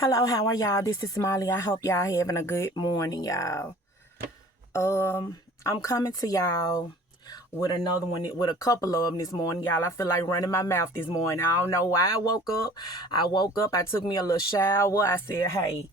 Hello, how are y'all? This is Molly. I hope y'all having a good morning, y'all. I'm coming to y'all with another one, with a couple of them this morning, y'all. I feel like running my mouth this morning. I don't know why I woke up. I took me a little shower. I said, hey.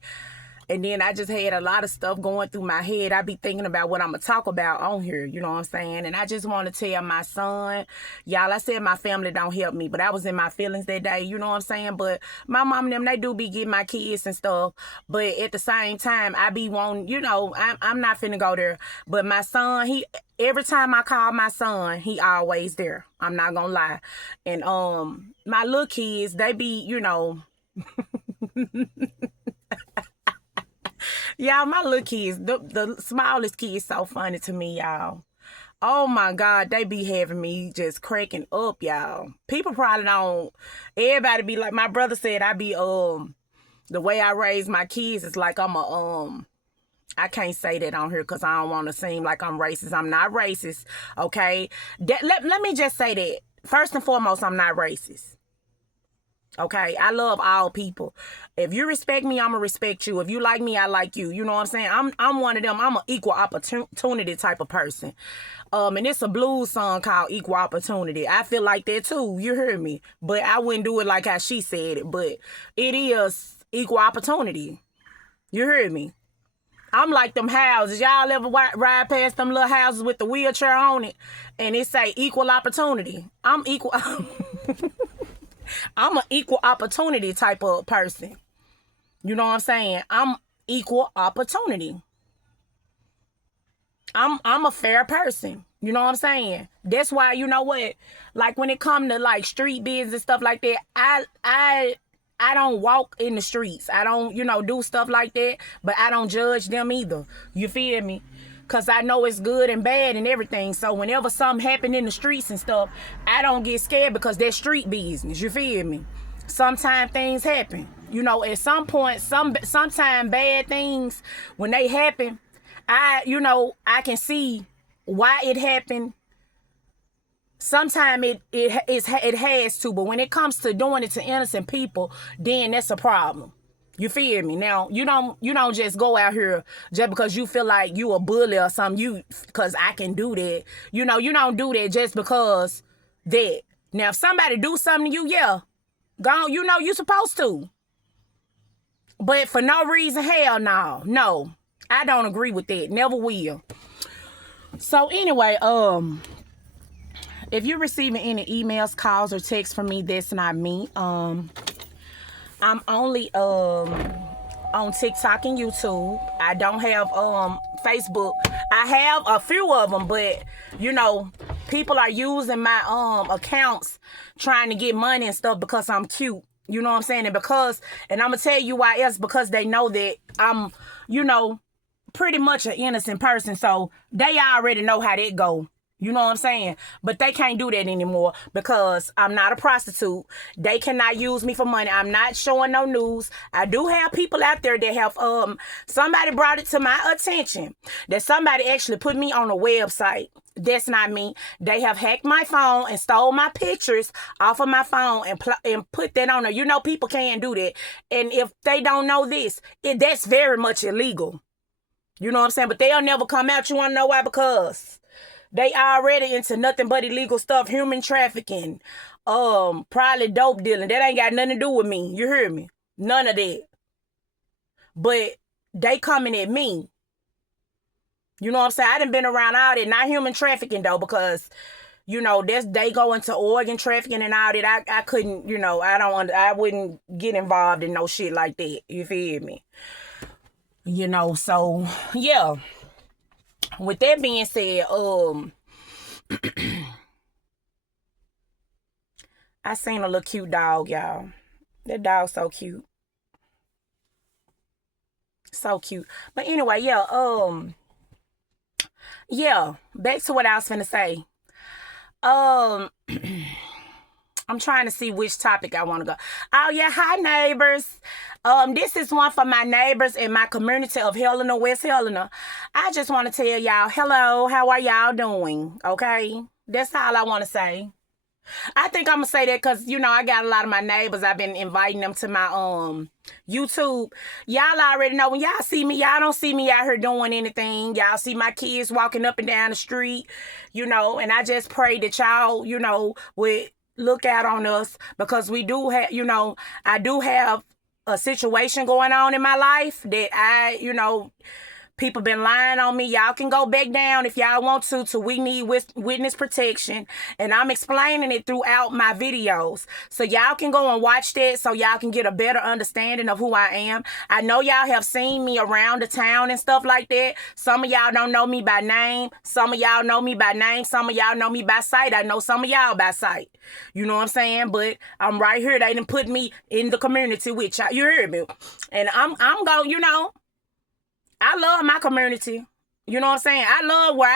And then I just had a lot of stuff going through my head. I be thinking about what I'm going to talk about on here, you know what I'm saying? And I just want to tell my son, y'all, I said my family don't help me, but I was in my feelings that day, you know what I'm saying? But my mom and them, they do be getting my kids and stuff. But at the same time, I be wanting, I'm not finna go there. But my son, every time I call my son, he always there. I'm not gonna lie. And my little kids, they be, y'all, my little kids, the smallest kids so funny to me, y'all. Oh my God, they be having me just cracking up, y'all. People probably don't, everybody be like, my brother said I be, the way I raise my kids is like I can't say that on here because I don't want to seem like I'm racist. I'm not racist, okay? Let me just say that. First and foremost, I'm not racist. Okay, I love all people. If you respect me, I'ma respect you. If you like me, I like you. You know what I'm saying? I'm one of them. I'm an equal opportunity type of person. And it's a blues song called Equal Opportunity. I feel like that too. You heard me. But I wouldn't do it like how she said it. But it is equal opportunity. You heard me. I'm like them houses. Y'all ever ride past them little houses with the wheelchair on it and it say equal opportunity? I'm equal. I'm an equal opportunity type of person. You know what I'm saying? I'm equal opportunity. I'm a fair person. You know what I'm saying? That's why, you know what? Like when it come to like street business and stuff like that, I don't walk in the streets. I don't, do stuff like that, but I don't judge them either. You feel me? Because I know it's good and bad and everything. So whenever something happen in the streets and stuff, I don't get scared because that's street business. You feel me? Sometimes things happen. At some point, sometimes bad things, when they happen, I can see why it happened. Sometimes it has to, but when it comes to doing it to innocent people, then that's a problem. You feel me? Now, you don't just go out here just because you feel like you a bully or something, because I can do that. You don't do that just because that. Now, if somebody do something to you, yeah, go on, you supposed to. But for no reason, hell no. No, I don't agree with that. Never will. So anyway, if you're receiving any emails, calls, or texts from me, that's not me. I'm only on TikTok and YouTube. I don't have Facebook. I have a few of them, but people are using my accounts trying to get money and stuff because I'm cute. You know what I'm saying? And I'm gonna tell you why else, because they know that I'm, pretty much an innocent person. So they already know how that go. You know what I'm saying? But they can't do that anymore because I'm not a prostitute. They cannot use me for money. I'm not showing no news. I do have people out there that have, somebody brought it to my attention that somebody actually put me on a website. That's not me. They have hacked my phone and stole my pictures off of my phone and put that on there. People can't do that. And if they don't know this, that's very much illegal. You know what I'm saying? But they'll never come out. You want to know why? Because they already into nothing but illegal stuff, human trafficking, probably dope dealing. That ain't got nothing to do with me. You hear me? None of that. But they coming at me. You know what I'm saying? I done been around all that. Not human trafficking though, because they go into organ trafficking and all that. I couldn't, I wouldn't get involved in no shit like that. You feel me? So yeah. With that being said, I seen a little cute dog, y'all. That dog's so cute. So cute. But anyway, yeah, back to what I was finna say. I'm trying to see which topic I want to go. Oh yeah, hi neighbors. This is one for my neighbors in my community of Helena, West Helena. I just want to tell y'all, hello, how are y'all doing? Okay? That's all I want to say. I think I'm gonna say that because I got a lot of my neighbors. I've been inviting them to my YouTube. Y'all already know when y'all see me, y'all don't see me out here doing anything. Y'all see my kids walking up and down the street, and I just pray that y'all, would look out on us because we do have, I do have a situation going on in my life that people been lying on me. Y'all can go back down if y'all want to we need witness protection. And I'm explaining it throughout my videos. So y'all can go and watch that so y'all can get a better understanding of who I am. I know y'all have seen me around the town and stuff like that. Some of y'all don't know me by name. Some of y'all know me by name. Some of y'all know me by sight. I know some of y'all by sight. You know what I'm saying? But I'm right here. They didn't put me in the community with y'all. You heard me? And I'm going, I love my community. You know what I'm saying? I love where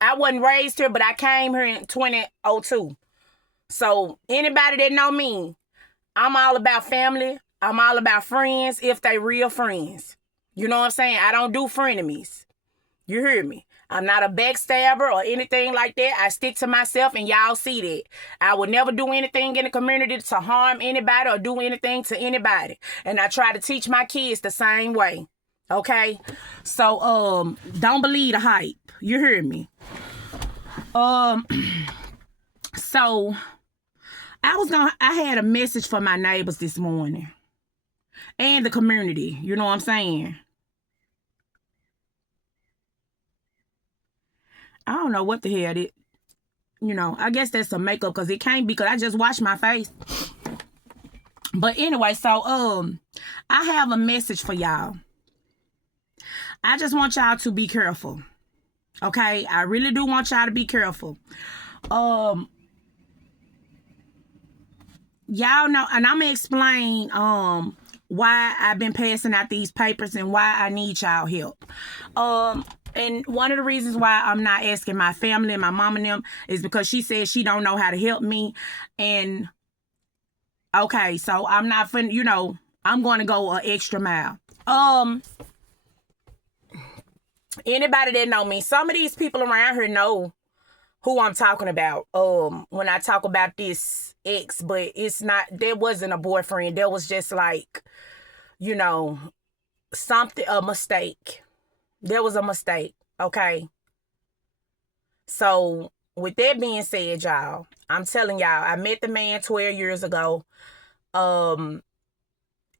I wasn't raised here, but I came here in 2002. So anybody that know me, I'm all about family. I'm all about friends if they real friends. You know what I'm saying? I don't do frenemies. You hear me? I'm not a backstabber or anything like that. I stick to myself and y'all see that. I would never do anything in the community to harm anybody or do anything to anybody. And I try to teach my kids the same way. Okay, so don't believe the hype. You hear me? So I had a message for my neighbors this morning and the community. You know what I'm saying? I don't know what the hell it. I guess that's some makeup because it can't be because I just washed my face. But anyway, so I have a message for y'all. I just want y'all to be careful. Okay? I really do want y'all to be careful. Y'all know, and I'm gonna explain why I've been passing out these papers and why I need y'all help. And one of the reasons why I'm not asking my family and my mom and them is because she says she don't know how to help me. And okay, so I'm not finna, I'm gonna go an extra mile. Anybody that know me, some of these people around here know who I'm talking about. When I talk about this ex, but there wasn't a boyfriend. There was just like, a mistake. There was a mistake. Okay. So with that being said, y'all, I'm telling y'all, I met the man 12 years ago. And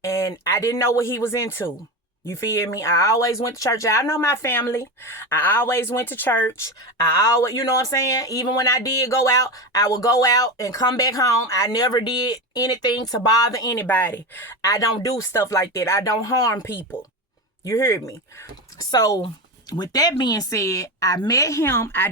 I didn't know what he was into. You feel me? I always went to church. Y'all know my family. I always went to church. I always, you know what I'm saying? Even when I did go out, I would go out and come back home. I never did anything to bother anybody. I don't do stuff like that. I don't harm people. You heard me? So with that being said, I met him. I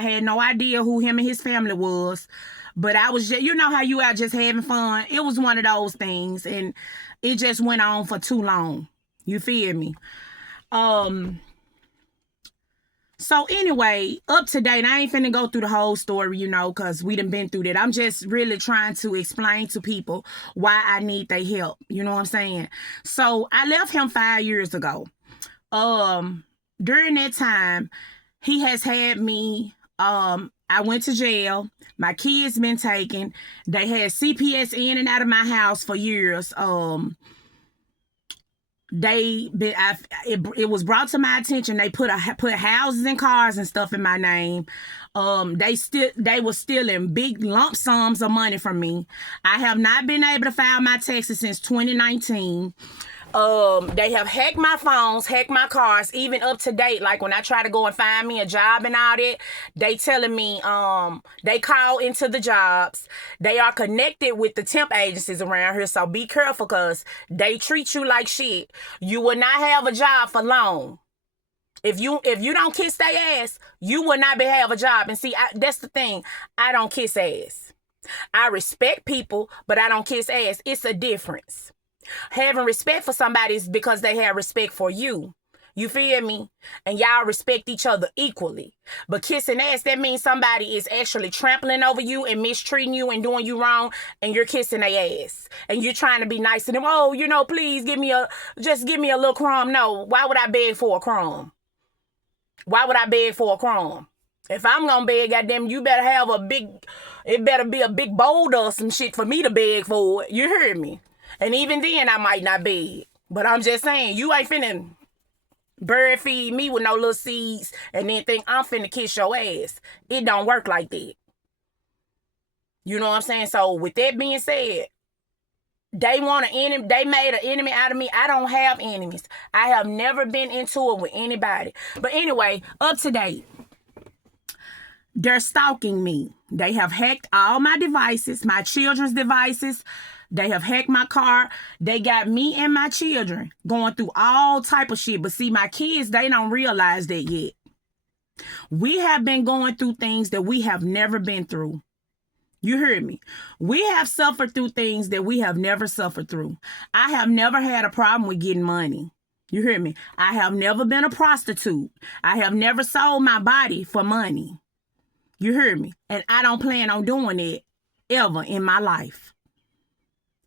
had no idea who him and his family was. But I was just, how you out just having fun. It was one of those things. And it just went on for too long. You feel me? So anyway, up to date, I ain't finna go through the whole story, because we done been through that. I'm just really trying to explain to people why I need their help. You know what I'm saying? So I left him 5 years ago. During that time, he has had me, I went to jail. My kids been taken. They had CPS in and out of my house for years. It was brought to my attention. They put houses and cars and stuff in my name. They were stealing big lump sums of money from me. I have not been able to file my taxes since 2019. They have hacked my phones, hacked my cars, even up to date. Like when I try to go and find me a job and all that, they telling me, they call into the jobs. They are connected with the temp agencies around here. So be careful because they treat you like shit. You will not have a job for long. If you don't kiss their ass, you will not have a job. And see, that's the thing. I don't kiss ass. I respect people, but I don't kiss ass. It's a difference. Having respect for somebody is because they have respect for you. You feel me? And y'all respect each other equally. But kissing ass, that means somebody is actually trampling over you and mistreating you and doing you wrong, and you're kissing their ass. And you're trying to be nice to them. Oh, please give me a little crumb. No, why would I beg for a crumb? Why would I beg for a crumb? If I'm gonna beg, goddamn, you better have a big It better be a big boulder or some shit for me to beg for it. You heard me? And even then, I might not beg. But I'm just saying, you ain't finna bird feed me with no little seeds and then think I'm finna kiss your ass. It don't work like that. You know what I'm saying? So with that being said, they want an enemy. They made an enemy out of me. I don't have enemies. I have never been into it with anybody. But anyway, up to date. They're stalking me. They have hacked all my devices, my children's devices. They have hacked my car. They got me and my children going through all type of shit. But see, my kids, they don't realize that yet. We have been going through things that we have never been through. You heard me. We have suffered through things that we have never suffered through. I have never had a problem with getting money. You hear me? I have never been a prostitute. I have never sold my body for money. You heard me? And I don't plan on doing it ever in my life.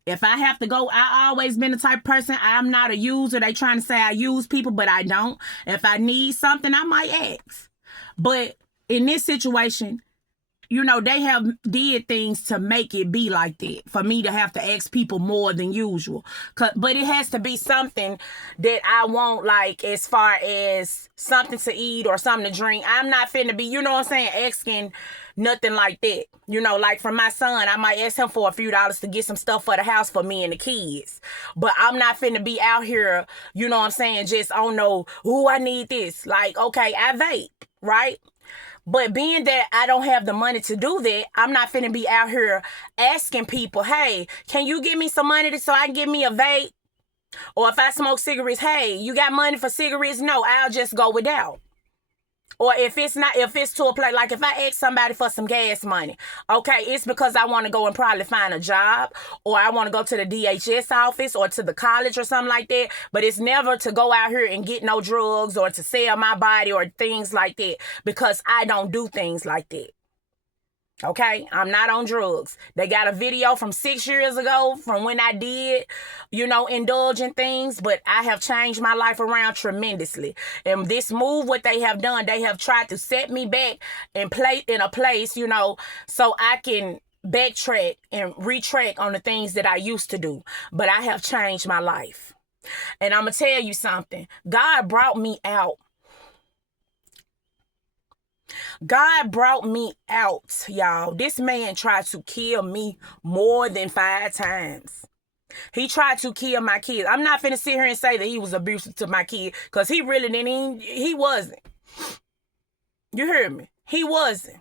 If I have to go, I always been the type of person, I'm not a user. They trying to say I use people, but I don't. If I need something, I might ask. But in this situation, you know, they have did things to make it be like that. For me to have to ask people more than usual. But it has to be something that I want, like, as far as something to eat or something to drink. I'm not finna be, you know what I'm saying, asking nothing like that. You know, like for my son, I might ask him for a few dollars to get some stuff for the house for me and the kids. But I'm not finna be out here, you know what I'm saying, just, oh no, ooh, I need this. Like, okay, I vape, right? But being that I don't have the money to do that, I'm not finna be out here asking people, hey, can you give me some money so I can get me a vape? Or if I smoke cigarettes, hey, you got money for cigarettes? No, I'll just go without. Or if it's to a place, like if I ask somebody for some gas money, okay, it's because I want to go and probably find a job, or I want to go to the DHS office or to the college or something like that. But it's never to go out here and get no drugs or to sell my body or things like that, because I don't do things like that. Okay, I'm not on drugs. They got a video from 6 years ago from when I did, you know, indulge in things, but I have changed my life around tremendously. And this move, what they have done, they have tried to set me back and play in a place, you know, so I can backtrack and retrack on the things that I used to do. But I have changed my life. And I'm going to tell you something. God brought me out. God brought me out, y'all. This man tried to kill me more than 5 times. He tried to kill my kids. I'm not finna sit here and say that he was abusive to my kid, because he really didn't. He wasn't. You heard me? He wasn't.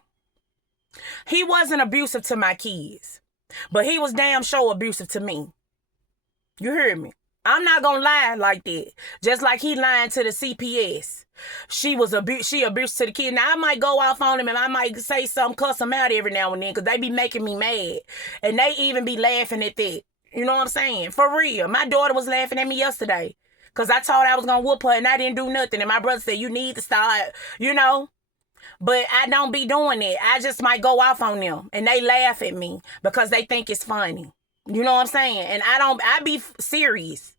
He wasn't abusive to my kids. But he was damn sure abusive to me. You heard me? I'm not gonna lie like that. Just like he lying to the CPS. She abused to the kid. Now I might go off on him and I might say something, cuss him out every now and then, because they be making me mad. And they even be laughing at that. You know what I'm saying? For real. My daughter was laughing at me yesterday, because I told her I was gonna whoop her and I didn't do nothing. And my brother said, you need to start, you know. But I don't be doing it. I just might go off on them and they laugh at me because they think it's funny. You know what I'm saying? And I be serious.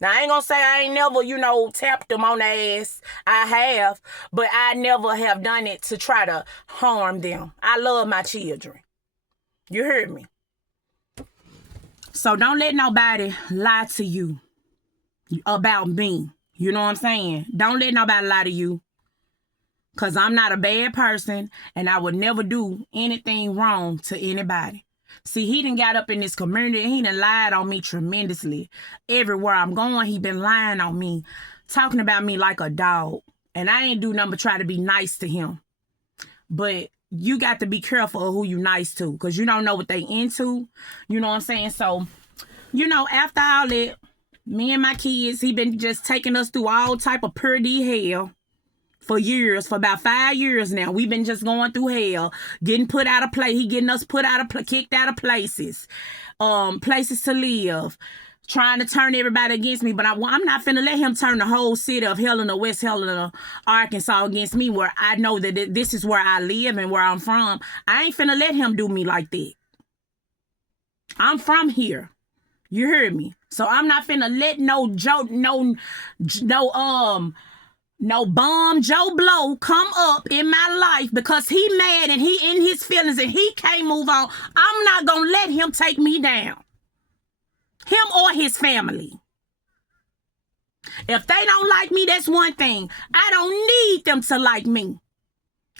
Now, I ain't gonna say I ain't never, you know, tapped them on the ass. I have, but I never have done it to try to harm them. I love my children. You heard me? So don't let nobody lie to you about me. You know what I'm saying? Don't let nobody lie to you. Because I'm not a bad person, and I would never do anything wrong to anybody. See, he done got up in this community and he done lied on me tremendously. Everywhere I'm going, he been lying on me, talking about me like a dog. And I ain't do nothing but try to be nice to him. But you got to be careful of who you nice to, because you don't know what they into. You know what I'm saying? So, you know, after all that, me and my kids, he been just taking us through all type of purdy hell. For years, for about 5 years now, we've been just going through hell, getting put out of place. He getting us kicked out of places, places to live, trying to turn everybody against me. But I'm not finna let him turn the whole city of Helena, West Helena, Arkansas against me, where I know that this is where I live and where I'm from. I ain't finna let him do me like that. I'm from here. You heard me? So I'm not finna let no joke, no no bum Joe Blow come up in my life because he mad and he in his feelings and he can't move on. I'm not gonna let him take me down. Him or his family. If they don't like me, that's one thing. I don't need them to like me.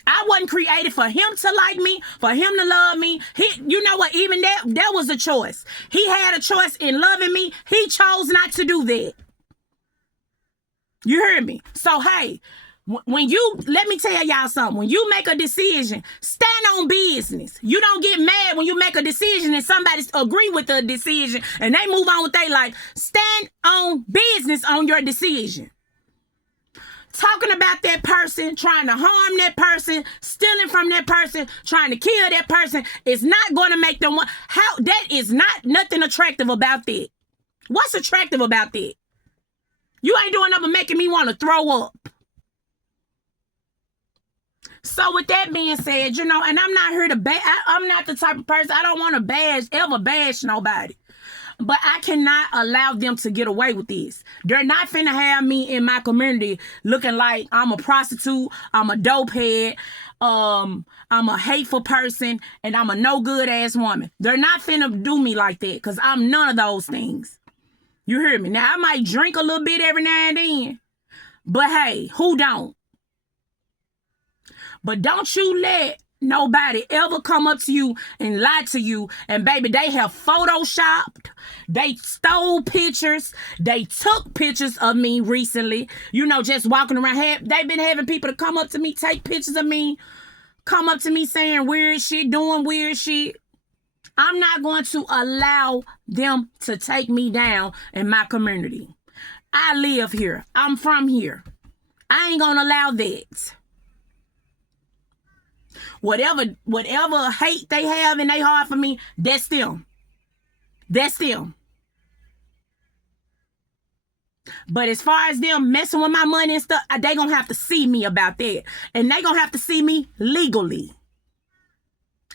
I wasn't created for him to like me, for him to love me. You know what? Even that was a choice. He had a choice in loving me. He chose not to do that. You heard me? So, hey, let me tell y'all something. When you make a decision, stand on business. You don't get mad when you make a decision and somebody agree with the decision and they move on with their life. Stand on business on your decision. Talking about that person, trying to harm that person, stealing from that person, trying to kill that person is not going to make them want. That is nothing attractive about that. What's attractive about that? You ain't doing nothing but making me want to throw up. So with that being said, and I'm not here to I'm not the type of person, I don't want to ever bash nobody. But I cannot allow them to get away with this. They're not finna have me in my community looking like I'm a prostitute, I'm a dope head, I'm a hateful person, and I'm a no good ass woman. They're not finna do me like that because I'm none of those things. You hear me? Now, I might drink a little bit every now and then, but hey, who don't? But don't you let nobody ever come up to you and lie to you. And baby, they have photoshopped. They stole pictures. They took pictures of me recently. Just walking around. They've been having people to come up to me, take pictures of me, come up to me saying weird shit, doing weird shit. I'm not going to allow them to take me down in my community. I live here. I'm from here. I ain't going to allow that. Whatever hate they have in their heart for me, that's them. That's them. But as far as them messing with my money and stuff, they gonna have to see me about that. And they gonna have to see me legally.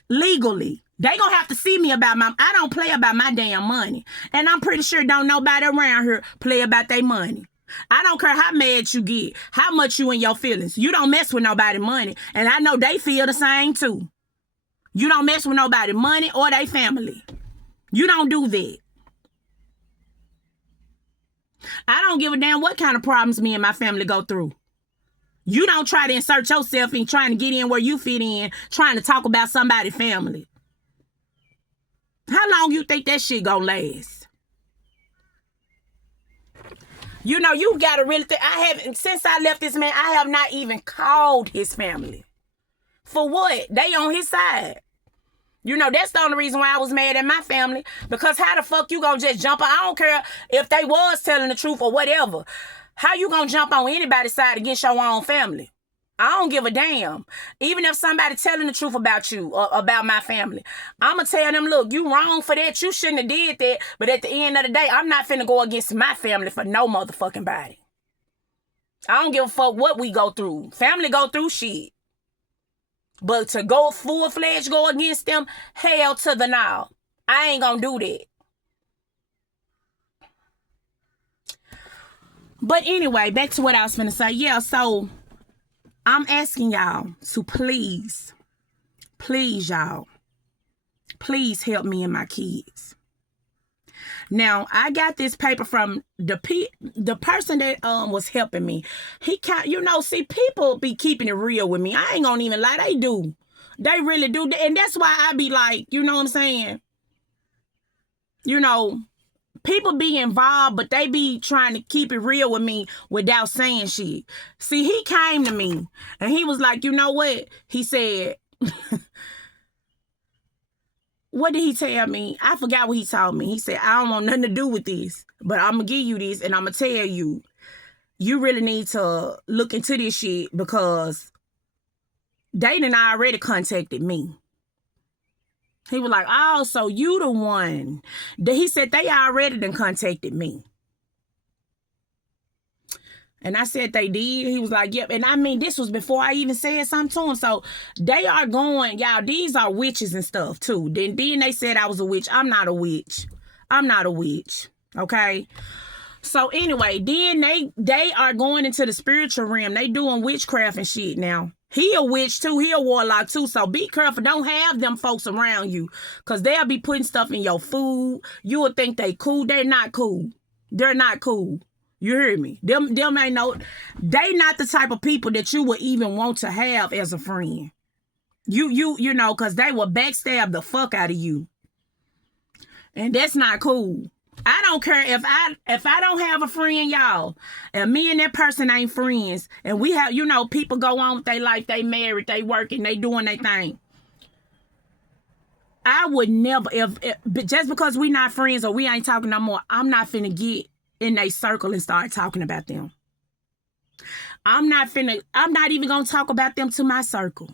Legally. They gonna have to see me about I don't play about my damn money. And I'm pretty sure don't nobody around here play about their money. I don't care how mad you get, how much you in your feelings. You don't mess with nobody's money. And I know they feel the same too. You don't mess with nobody's money or their family. You don't do that. I don't give a damn what kind of problems me and my family go through. You don't try to insert yourself in trying to get in where you fit in, trying to talk about somebody's family. How long you think that shit gonna last? You gotta really think. Since I left this man, I have not even called his family. For what? They on his side. That's the only reason why I was mad at my family. Because how the fuck you gonna just jump on? I don't care if they was telling the truth or whatever. How you gonna jump on anybody's side against your own family? I don't give a damn. Even if somebody telling the truth about you or about my family, I'm going to tell them, look, you wrong for that. You shouldn't have did that. But at the end of the day, I'm not finna go against my family for no motherfucking body. I don't give a fuck what we go through. Family go through shit. But to go full-fledged go against them, hell to the no. I ain't going to do that. But anyway, back to what I was finna say. Yeah, so I'm asking y'all to please y'all, please help me and my kids. Now, I got this paper from the person that was helping me. He see, people be keeping it real with me. I ain't gonna even lie, they do. They really do. And that's why I be like, you know what I'm saying? People be involved, but they be trying to keep it real with me without saying shit. See, he came to me and he was like, you know what? He said, what did he tell me? I forgot what he told me. He said, I don't want nothing to do with this, but I'm going to give you this and I'm going to tell you, you really need to look into this shit because they done already contacted me. He was like, oh, so you the one. He said they already done contacted me. And I said they did. He was like, yep. And I mean, this was before I even said something to him. So they are going, y'all, these are witches and stuff too. Then they said I was a witch. I'm not a witch. I'm not a witch. Okay? So anyway, then they are going into the spiritual realm. They doing witchcraft and shit now. He a witch too. He a warlock too. So be careful. Don't have them folks around you. Because they'll be putting stuff in your food. You would think they cool. They're not cool. They're not cool. You hear me? Them ain't no... They not the type of people that you would even want to have as a friend. You know, because they will backstab the fuck out of you. And that's not cool. I don't care if I don't have a friend, y'all, and me and that person ain't friends, and we have, you know, people go on with their life, they married, they working, they doing their thing. I would never, if just because we not friends or we ain't talking no more, I'm not finna get in their circle and start talking about them. I'm not even gonna talk about them to my circle.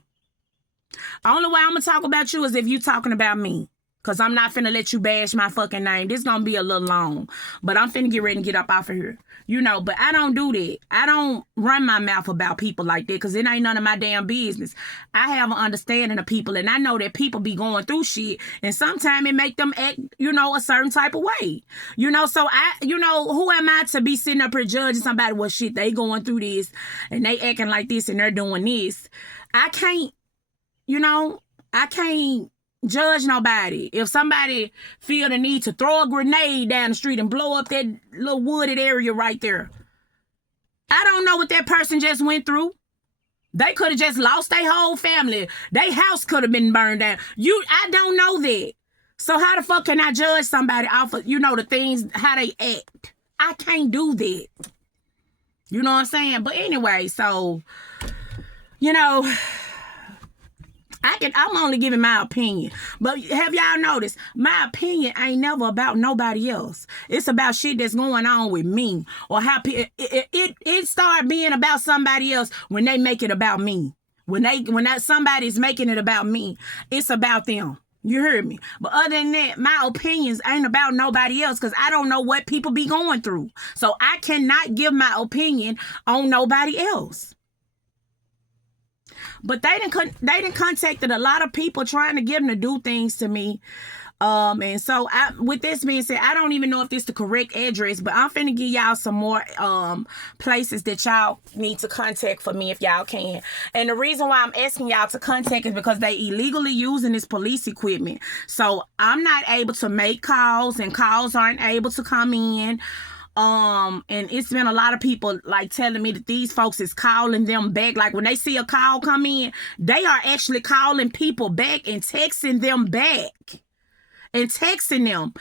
Only way I'm gonna talk about you is if you talking about me. Because I'm not finna let you bash my fucking name. This gonna be a little long. But I'm finna get ready and get up off of here. You know, but I don't do that. I don't run my mouth about people like that because it ain't none of my damn business. I have an understanding of people, and I know that people be going through shit, and sometimes it make them act, you know, a certain type of way. You know, so who am I to be sitting up here judging somebody? Well, shit, they going through this, and they acting like this, and they're doing this. I can't judge nobody. If somebody feel the need to throw a grenade down the street and blow up that little wooded area right there, I don't know what that person just went through. They could have just lost their whole family. Their house could have been burned down. I don't know that. So how the fuck can I judge somebody off of, you know, the things, how they act? I can't do that. You know what I'm saying? But anyway, so, you know, I'm only giving my opinion. But have y'all noticed, my opinion ain't never about nobody else. It's about shit that's going on with me. Or how it start being about somebody else when they make it about me. When somebody's making it about me, it's about them. You heard me? But other than that, my opinions ain't about nobody else because I don't know what people be going through. So I cannot give my opinion on nobody else. But they done contacted a lot of people trying to get them to do things to me. And so with this being said, I don't even know if this is the correct address, but I'm finna give y'all some more places that y'all need to contact for me if y'all can. And the reason why I'm asking y'all to contact is because they illegally using this police equipment. So I'm not able to make calls, and calls aren't able to come in. And it's been a lot of people like telling me that these folks is calling them back. Like when they see a call come in, they are actually calling people back and texting them back. And texting them.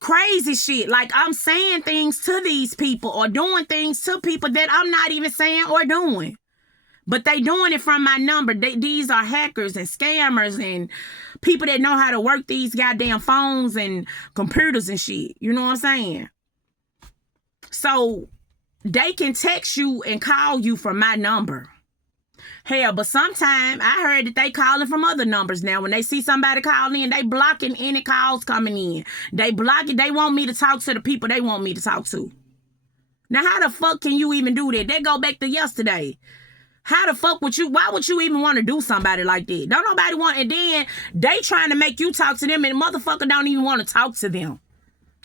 Crazy shit. Like I'm saying things to these people or doing things to people that I'm not even saying or doing. But they doing it from my number. These are hackers and scammers and people that know how to work these goddamn phones and computers and shit. You know what I'm saying? So they can text you and call you from my number. Hell, but sometimes I heard that they calling from other numbers now. When they see somebody calling in, they blocking any calls coming in. They block it. They want me to talk to the people they want me to talk to. Now, how the fuck can you even do that? They go back to yesterday. How the fuck why would you even want to do somebody like that? Don't nobody want, and then they trying to make you talk to them and the motherfucker don't even want to talk to them.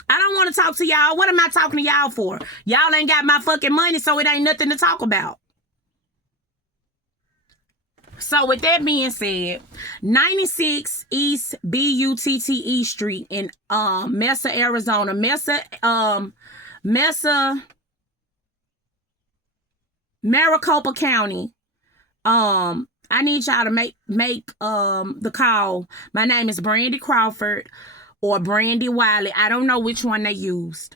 I don't want to talk to y'all. What am I talking to y'all for? Y'all ain't got my fucking money, so it ain't nothing to talk about. So with that being said, 96 East Butte Street in Mesa, Arizona. Maricopa County. I need y'all to make the call. My name is Brandy Crawford or Brandy Wiley. I don't know which one they used.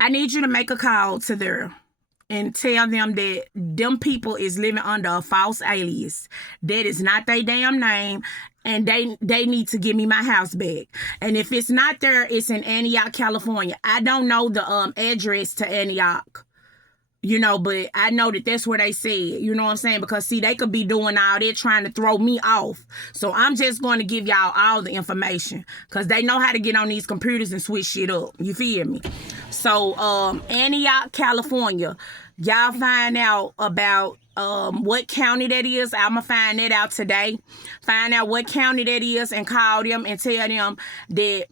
I need you to make a call to there and tell them that them people is living under a false alias. That is not their damn name, and they need to give me my house back. And if it's not there, it's in Antioch, California. I don't know the address to Antioch. You know, but I know that that's where they said, you know what I'm saying? Because, see, they could be doing all that trying to throw me off. So I'm just going to give y'all all the information because they know how to get on these computers and switch shit up. You feel me? So, Antioch, California, y'all find out about what county that is. I'm going to find that out today. Find out what county that is and call them and tell them that,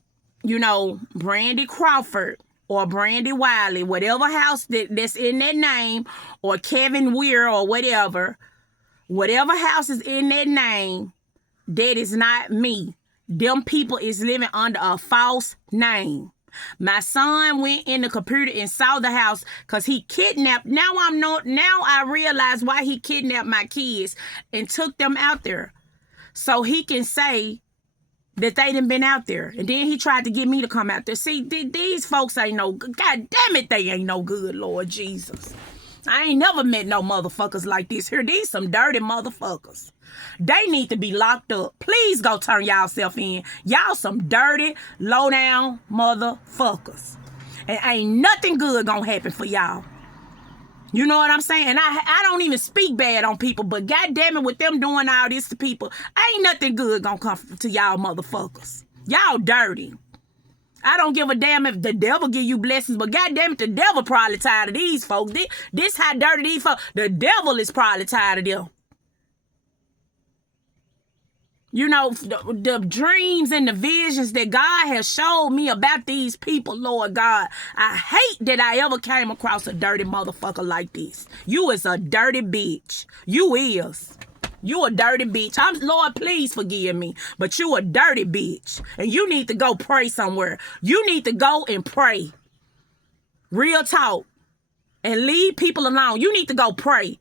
you know, Brandy Crawford or Brandy Wiley, whatever house that's in that name, or Kevin Weir or whatever house is in that name, that is not me. Them people is living under a false name. My son went in the computer and saw the house because he kidnapped. Now I realize why he kidnapped my kids and took them out there. So he can say that they done been out there. And then he tried to get me to come out there. See, these folks ain't no good. God damn it, they ain't no good, Lord Jesus. I ain't never met no motherfuckers like this here. These some dirty motherfuckers. They need to be locked up. Please go turn y'all self in. Y'all some dirty, low down motherfuckers. And ain't nothing good gonna happen for y'all. You know what I'm saying? And I don't even speak bad on people, but goddamn it, with them doing all this to people, ain't nothing good gonna come to y'all motherfuckers. Y'all dirty. I don't give a damn if the devil give you blessings, but goddamn it, the devil probably tired of these folks. This how dirty these folks. The devil is probably tired of them. You know, the dreams and the visions that God has showed me about these people, Lord God. I hate that I ever came across a dirty motherfucker like this. You is a dirty bitch. You is. You a dirty bitch. Lord, please forgive me, but you a dirty bitch. And you need to go pray somewhere. You need to go and pray. Real talk. And leave people alone. You need to go pray.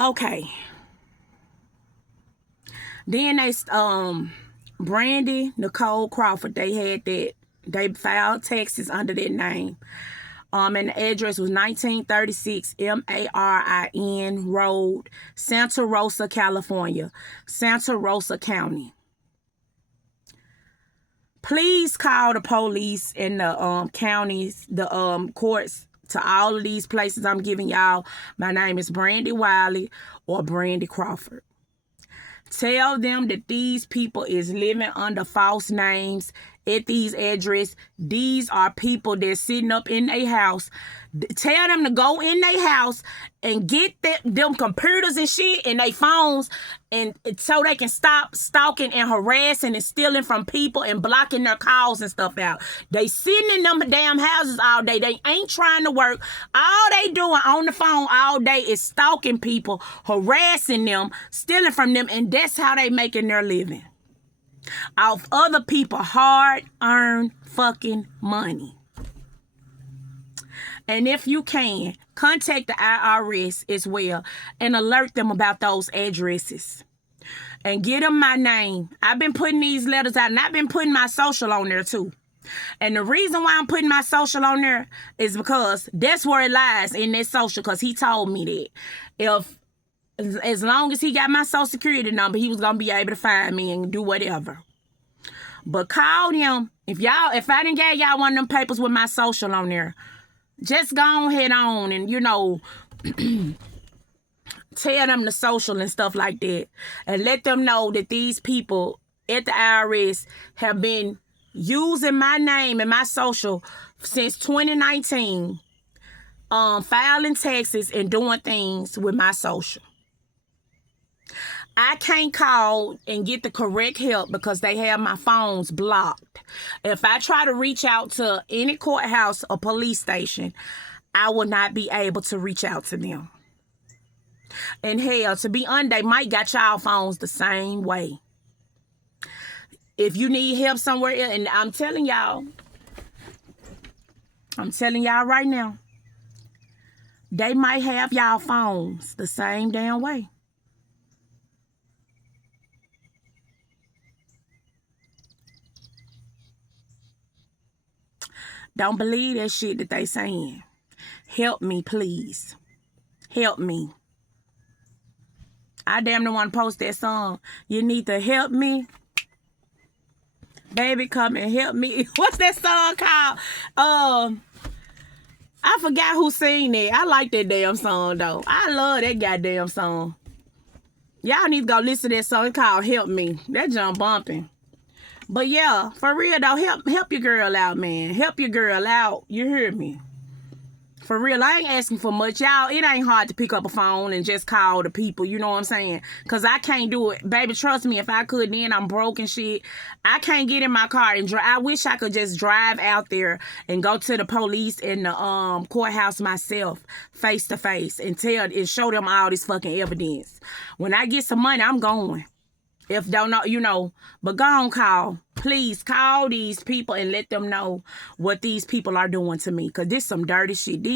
Okay. Then Brandy Nicole Crawford, they filed taxes under that name. And the address was 1936 Marin Road, Santa Rosa, California, Santa Rosa County. Please call the police and the counties, the courts, to all of these places I'm giving y'all. My name is Brandy Wiley or Brandy Crawford. Tell them that these people is living under false names at these addresses. These are people that's sitting up in their house. Tell them to go in their house and get them computers and shit and their phones, and so they can stop stalking and harassing and stealing from people and blocking their calls and stuff out. They sitting in them damn houses all day. They ain't trying to work. All they doing on the phone all day is stalking people, harassing them, stealing from them, and that's how they making their living. Off other people hard-earned fucking money. And if you can, contact the IRS as well and alert them about those addresses. And get them my name. I've been putting these letters out, and I've been putting my social on there too. And the reason why I'm putting my social on there is because that's where it lies, in that social, because he told me that as long as he got my social security number, he was going to be able to find me and do whatever. But call them. If I didn't get y'all one of them papers with my social on there, just go ahead on and, tell them the social and stuff like that. And let them know that these people at the IRS have been using my name and my social since 2019, filing taxes and doing things with my social. I can't call and get the correct help because they have my phones blocked. If I try to reach out to any courthouse or police station, I will not be able to reach out to them. And hell, to be honest, they might got y'all phones the same way. If you need help somewhere else, and I'm telling y'all right now, they might have y'all phones the same damn way. Don't believe that shit that they saying. Help me, please. Help me. I damn near want to post that song. You need to help me. Baby, come and help me. What's that song called? I forgot who sang it. I like that damn song, though. I love that goddamn song. Y'all need to go listen to that song. It's called Help Me. That jump bumping. But yeah, for real though, help your girl out, man. Help your girl out. You hear me? For real, I ain't asking for much. Y'all, it ain't hard to pick up a phone and just call the people, you know what I'm saying? Because I can't do it. Baby, trust me, if I could, then I'm broke and shit. I can't get in my car and drive. I wish I could just drive out there and go to the police and the courthouse myself, face to face, and show them all this fucking evidence. When I get some money, I'm going. If don't know, you know, but go on, call. Please call these people and let them know what these people are doing to me. Because this some dirty shit.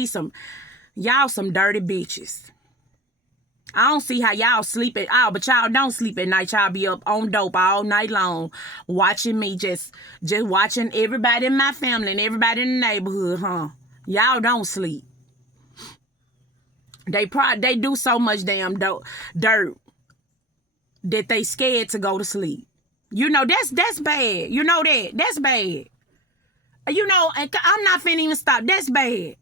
Y'all some dirty bitches. I don't see how y'all sleep but y'all don't sleep at night. Y'all be up on dope all night long watching me, just watching everybody in my family and everybody in the neighborhood, huh? Y'all don't sleep. They do so much damn dirt that they scared to go to sleep. You know, that's bad. You know that. That's bad. You know, I'm not finna even stop. That's bad.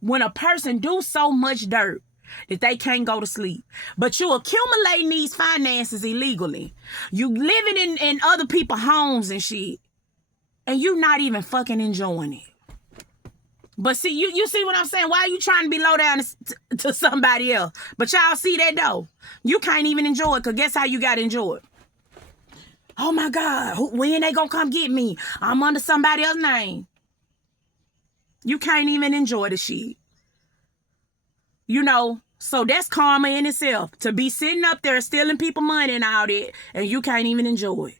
When a person do so much dirt that they can't go to sleep. But you accumulating these finances illegally. You living in other people's homes and shit. And you not even fucking enjoying it. But see, you see what I'm saying? Why are you trying to be low down to somebody else? But y'all see that though. You can't even enjoy it, because guess how you got to enjoy it? Oh my God, when they gonna come get me? I'm under somebody else's name. You can't even enjoy the shit. You know, so that's karma in itself. To be sitting up there stealing people money and all that, and you can't even enjoy it.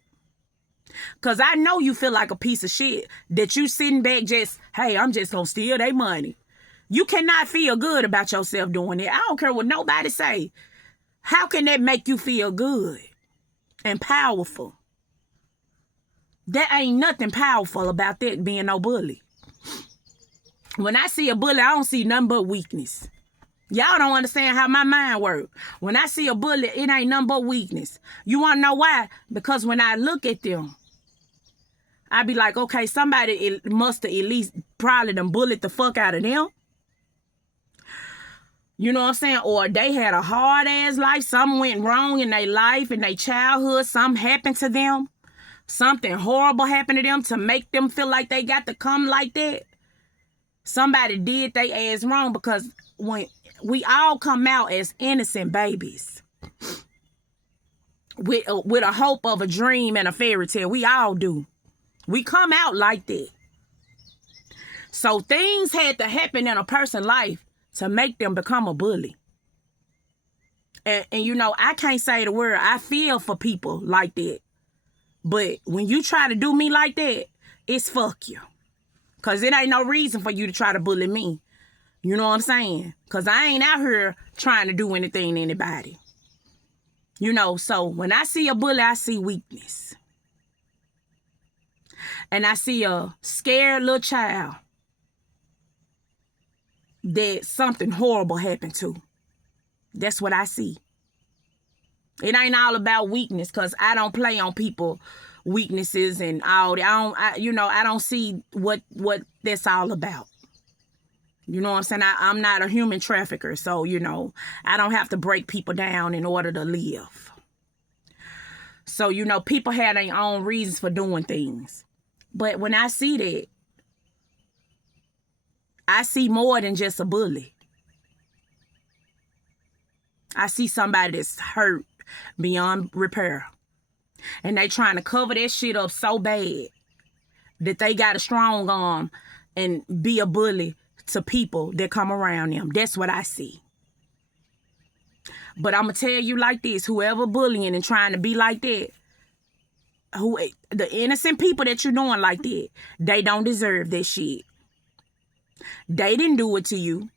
Because I know you feel like a piece of shit that you sitting back just, hey, I'm just going to steal their money. You cannot feel good about yourself doing it. I don't care what nobody say. How can that make you feel good and powerful? There ain't nothing powerful about that being no bully. When I see a bully, I don't see nothing but weakness. Y'all don't understand how my mind works. When I see a bully, it ain't nothing but weakness. You want to know why? Because when I look at them, I be like, okay, somebody must have at least probably done bullied the fuck out of them. You know what I'm saying? Or they had a hard ass life. Something went wrong in their life, in their childhood. Something happened to them. Something horrible happened to them to make them feel like they got to come like that. Somebody did their ass wrong, because when we all come out as innocent babies with a hope of a dream and a fairy tale. We all do. We come out like that. So things had to happen in a person's life to make them become a bully. And you know, I can't say the word. I feel for people like that. But when you try to do me like that, it's fuck you. Because it ain't no reason for you to try to bully me. You know what I'm saying? Because I ain't out here trying to do anything to anybody. You know, so when I see a bully, I see weakness. And I see a scared little child that something horrible happened to. That's what I see. It ain't all about weakness, because I don't play on people weaknesses and all that. I don't see what that's all about. You know what I'm saying? I'm not a human trafficker, so, you know, I don't have to break people down in order to live. So, you know, people have their own reasons for doing things. But when I see that, I see more than just a bully. I see somebody that's hurt beyond repair. And they trying to cover that shit up so bad that they got a strong arm and be a bully to people that come around them. That's what I see. But I'm going to tell you like this. Whoever bullying and trying to be like that, the innocent people that you're doing like that, they don't deserve that shit. They didn't do it to you.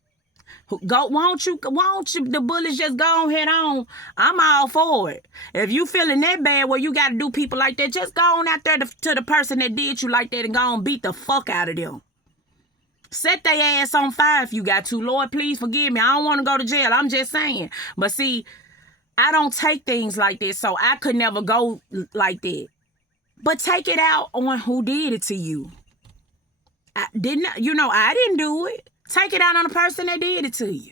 Won't you the bullies just go on head on? I'm all for it. If you feeling that bad where you got to do people like that, just go on out there to the person that did you like that and go on beat the fuck out of them. Set their ass on fire if you got to. Lord, please forgive me. I don't want to go to jail. I'm just saying. But see, I don't take things like that, so I could never go like that. But take it out on who did it to you. I didn't do it. Take it out on the person that did it to you.